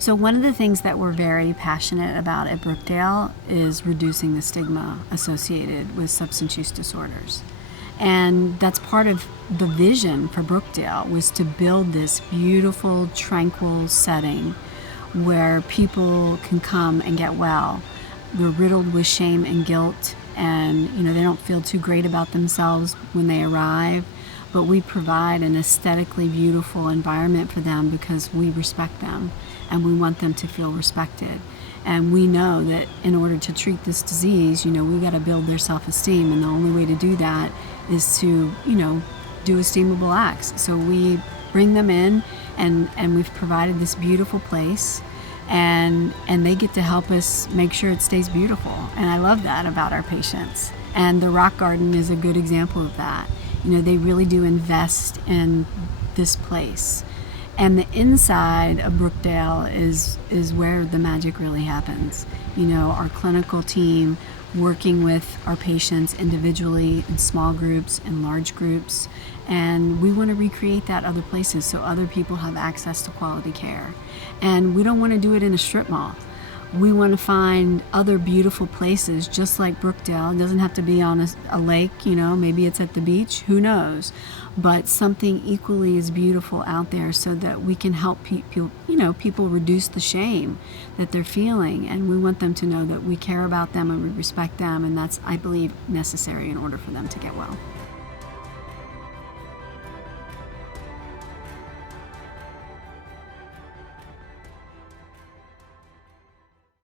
So one of the things that we're very passionate about at Brookdale is reducing the stigma associated with substance use disorders. And that's part of the vision for Brookdale, was to build this beautiful, tranquil setting where people can come and get well. We're riddled with shame and guilt, and they don't feel too great about themselves when they arrive, but we provide an aesthetically beautiful environment for them because we respect them and we want them to feel respected. And we know that in order to treat this disease, we got to build their self-esteem, and the only way to do that is to, do esteemable acts. So we bring them in, and we've provided this beautiful place, and they get to help us make sure it stays beautiful. And I love that about our patients. And the Rock Garden is a good example of that. They really do invest in this place. And the inside of Brookdale is where the magic really happens. Our clinical team working with our patients individually, in small groups, in large groups, and we want to recreate that other places so other people have access to quality care. And we don't want to do it in a strip mall. We want to find other beautiful places just like Brookdale. It doesn't have to be on a lake, maybe it's at the beach, who knows, but something equally as beautiful out there so that we can help people reduce the shame that they're feeling. And we want them to know that we care about them and we respect them, and that's, I believe, necessary in order for them to get well.